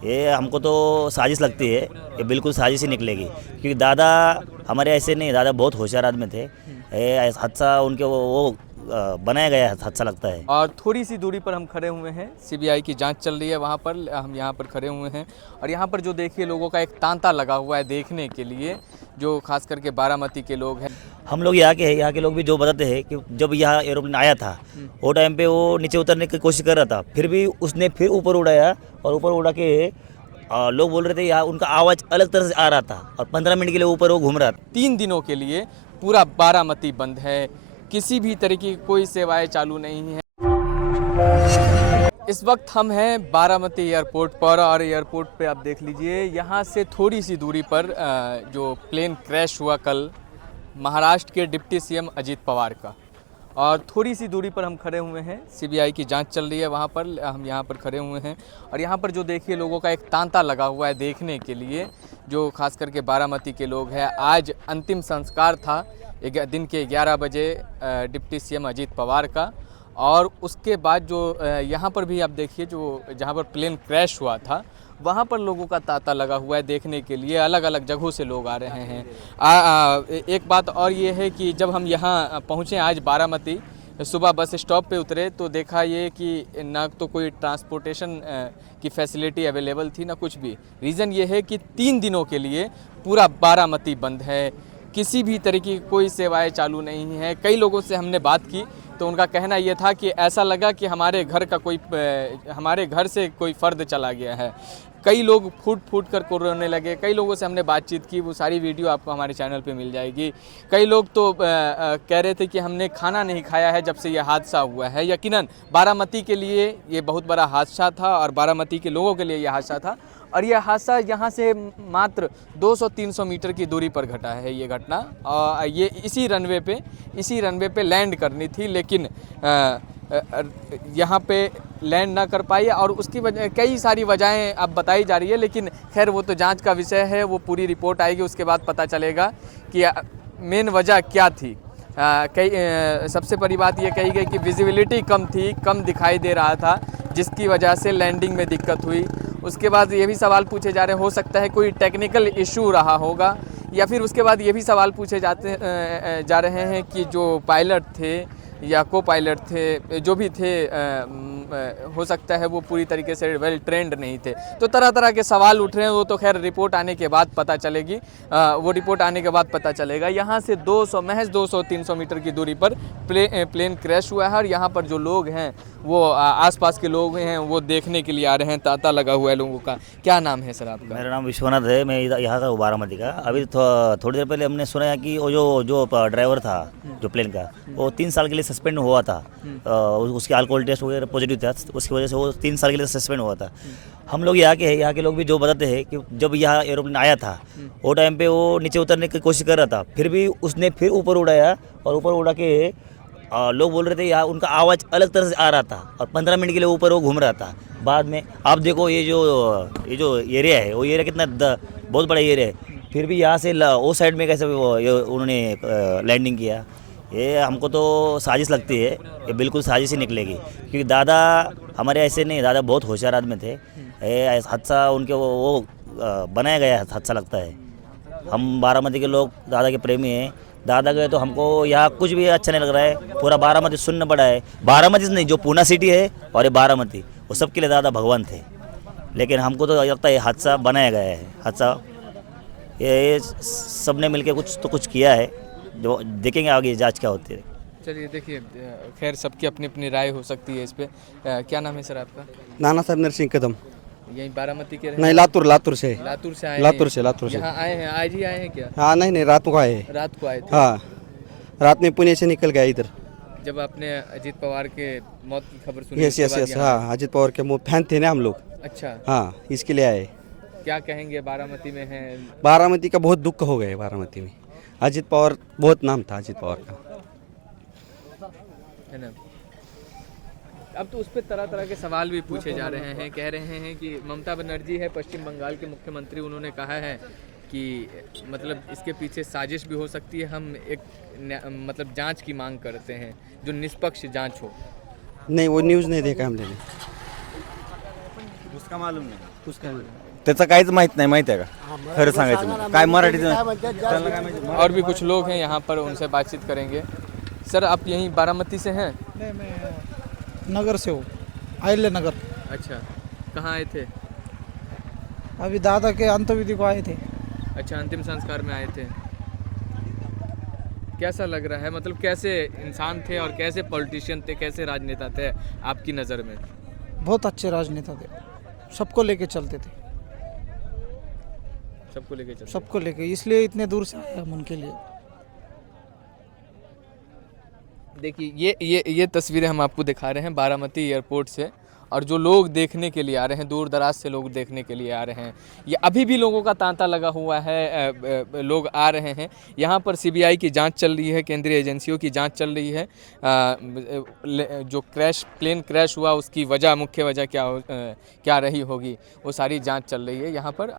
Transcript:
ये हमको तो साजिश लगती है, ये बिल्कुल साजिश ही निकलेगी, क्योंकि दादा हमारे ऐसे नहीं, दादा बहुत होशियार आदमी थे। ये हादसा उनके वो बनाया गया हादसा लगता है। और थोड़ी सी दूरी पर हम खड़े हुए हैं, सीबीआई की जांच चल रही है, वहाँ पर हम यहाँ पर खड़े हुए हैं और यहाँ पर जो देखिए लोगों का एक तांता लगा हुआ है देखने के लिए, जो खास करके बारामती के लोग हैं। हम लोग यहाँ के लोग भी जो बताते हैं कि जब यहाँ एरोप्लेन आया था वो टाइम पे वो नीचे उतरने की कोशिश कर रहा था, फिर भी उसने फिर ऊपर उड़ाया और ऊपर उड़ा के लोग बोल रहे थे यहाँ उनका आवाज़ अलग तरह से आ रहा था और 15 मिनट के लिए ऊपर वो घूम रहा था। 3 दिनों के लिए पूरा बारामती बंद है, किसी भी तरीके की कोई सेवाएं चालू नहीं है। इस वक्त हम हैं बारामती एयरपोर्ट पर और एयरपोर्ट पे आप देख लीजिए, यहाँ से थोड़ी सी दूरी पर जो प्लेन क्रैश हुआ कल महाराष्ट्र के डिप्टी सीएम अजीत पवार का, और थोड़ी सी दूरी पर हम खड़े हुए हैं, सीबीआई की जांच चल रही है, वहाँ पर हम यहाँ पर खड़े हुए हैं और यहाँ पर जो देखिए लोगों का एक तांता लगा हुआ है देखने के लिए, जो खास करके बारामती के लोग हैं। आज अंतिम संस्कार था दिन के 11 बजे डिप्टी सीएम अजीत पवार का, और उसके बाद जो यहाँ पर भी आप देखिए जो जहाँ पर प्लेन क्रैश हुआ था वहाँ पर लोगों का तांता लगा हुआ है देखने के लिए, अलग अलग जगहों से लोग आ रहे हैं। एक बात और ये है कि जब हम यहाँ पहुँचे आज बारामती, सुबह बस स्टॉप पे उतरे तो देखा ये कि ना तो कोई ट्रांसपोर्टेशन की फैसिलिटी अवेलेबल थी ना कुछ भी। रीज़न ये है कि 3 दिनों के लिए पूरा बारामती बंद है, किसी भी तरीके की कोई सेवाएं चालू नहीं है। कई लोगों से हमने बात की तो उनका कहना ये था कि ऐसा लगा कि हमारे घर से कोई फ़र्द चला गया है। कई लोग फूट फूट कर रोने लगे। कई लोगों से हमने बातचीत की, वो सारी वीडियो आपको हमारे चैनल पे मिल जाएगी। कई लोग तो कह रहे थे कि हमने खाना नहीं खाया है जब से ये हादसा हुआ है। यकीनन बारामती के लिए ये बहुत बड़ा हादसा था और बारामती के लोगों के लिए यह हादसा था, और यह हादसा यहाँ से मात्र 200-300 मीटर की दूरी पर घटा है ये घटना। ये इसी रनवे पे लैंड करनी थी, लेकिन यहाँ पे लैंड ना कर पाई, और उसकी वजह कई सारी वजहें अब बताई जा रही है, लेकिन खैर वो तो जांच का विषय है, वो पूरी रिपोर्ट आएगी उसके बाद पता चलेगा कि मेन वजह क्या थी। सबसे बड़ी बात ये कही गई कि विजिबिलिटी कम थी, कम दिखाई दे रहा था, जिसकी वजह से लैंडिंग में दिक्कत हुई। उसके बाद ये भी सवाल पूछे जा रहे हैं, हो सकता है कोई टेक्निकल इशू रहा होगा, या फिर उसके बाद ये भी सवाल पूछे जा रहे हैं कि जो पायलट थे या को पायलट थे, जो भी थे, हो सकता है वो पूरी तरीके से वेल ट्रेंड नहीं थे। तो तरह तरह के सवाल उठ रहे हैं, वो तो खैर रिपोर्ट आने के बाद पता चलेगी। वो रिपोर्ट आने के बाद पता चलेगा। यहाँ से महज 200-300 मीटर की दूरी पर प्लेन क्रैश हुआ है, और यहाँ पर जो लोग हैं वो आसपास के लोग हैं वो देखने के लिए आ रहे हैं। तांता लगा हुआ है लोगों का। क्या नाम है सर आपका? मेरा नाम विश्वनाथ है, मैं यहाँ का बारामती का। अभी थोड़ी देर पहले हमने सुना है कि वो जो ड्राइवर था जो प्लेन का, वो 3 साल के लिए सस्पेंड हुआ था। उसके अल्कोहल टेस्ट वगैरह पॉजिटिव था, उसकी वजह से वो 3 साल के लिए सस्पेंड हुआ था। हम लोग यहाँ के लोग भी जो बताते हैं कि जब यहाँ एरोप्लेन आया था वो टाइम पे वो नीचे उतरने की कोशिश कर रहा था, फिर भी उसने फिर ऊपर उड़ाया और ऊपर उड़ा के लोग बोल रहे थे यहाँ उनका आवाज़ अलग तरह से आ रहा था और 15 मिनट के लिए ऊपर वो घूम रहा था। बाद में आप देखो ये जो एरिया है वो एरिया कितना बहुत बड़ा एरिया है, फिर भी यहाँ से वो साइड में कैसे उन्होंने लैंडिंग किया। ये हमको तो साजिश लगती है, ये बिल्कुल साजिश ही निकलेगी, क्योंकि दादा हमारे ऐसे नहीं, दादा बहुत होशियार आदमी थे। ये हादसा उनके वो बनाया गया हादसा लगता है। हम बारामती के लोग दादा के प्रेमी हैं। दादा गए तो हमको यहाँ कुछ भी अच्छा नहीं लग रहा है। पूरा बारामती सुनना पड़ा है। बारामती नहीं, जो पूना सिटी है और ये बारामती, वो सब के लिए दादा भगवान थे। लेकिन हमको तो लगता है हादसा बनाया गया है। हादसा ये सब ने मिलकर कुछ किया है, जो देखेंगे आगे जांच क्या होती है। चलिए देखिए, खैर सबकी अपनी अपनी राय हो सकती है इस पे। क्या नाम है सर आपका? नाना साहब नरसिंह कदम। यही बारामती के नहीं, लातूर से लातूर से आए लातूर हैं? से यहाँ आए हैं, आज ही आए हैं क्या? हाँ, नहीं रात को आए। रात को आए थे? हाँ, रात में पुणे से निकल गया इधर। जब आपने अजीत पवार के मौत की खबर सुनी? यस, हाँ, अजीत पवार के फैन थे ना हम लोग। अच्छा, हाँ, इसके लिए आए। क्या कहेंगे, बारामती में हैं? बारामती का बहुत दुख हो गया। बारामती में अजीत पवार, बहुत नाम था अजीत पवार का, है ना। अब तो उस पर तरह तरह के सवाल भी पूछे जा रहे हैं। कह रहे हैं कि ममता बनर्जी है पश्चिम बंगाल के मुख्यमंत्री, उन्होंने कहा है कि मतलब इसके पीछे साजिश भी हो सकती है। हम एक मतलब जांच की मांग करते हैं, जो निष्पक्ष जांच हो। नहीं, वो न्यूज़ नहीं देखा हमने। उसका मालूम नाही उसका त्याचं काहीच माहित नाही माहिती आहे का खरं सांगायचं म्हणजे काय मराठीत त्यांना काय माहिती और भी कुछ लोग हैं यहाँ पर, उनसे बातचीत करेंगे। सर आप यहीं बारामती से हैं? नहीं, मैं नगर से हूँ, अहिल्या नगर। अच्छा, कहाँ आए थे? अभी दादा के अंत्यविधि को आए थे। अच्छा, अंतिम संस्कार में आए थे। कैसा लग रहा है, मतलब कैसे इंसान थे और कैसे पॉलिटिशियन थे, कैसे राजनेता थे आपकी नज़र में? बहुत अच्छे राजनेता थे, सबको लेके चलते थे, सबको लेके चल। सबको लेके, इसलिए इतने दूर से आए हम उनके लिए। देखिए ये तस्वीरें हम आपको दिखा रहे हैं बारामती एयरपोर्ट से, और जो लोग देखने के लिए आ रहे हैं, दूर दराज से लोग देखने के लिए आ रहे हैं, ये अभी भी लोगों का तांता लगा हुआ है। लोग आ रहे हैं यहाँ पर। सीबीआई की जांच चल रही है, केंद्रीय एजेंसियों की जांच चल रही है। जो प्लेन क्रैश हुआ उसकी वजह, मुख्य वजह क्या रही होगी, वो सारी जांच चल रही है यहाँ पर।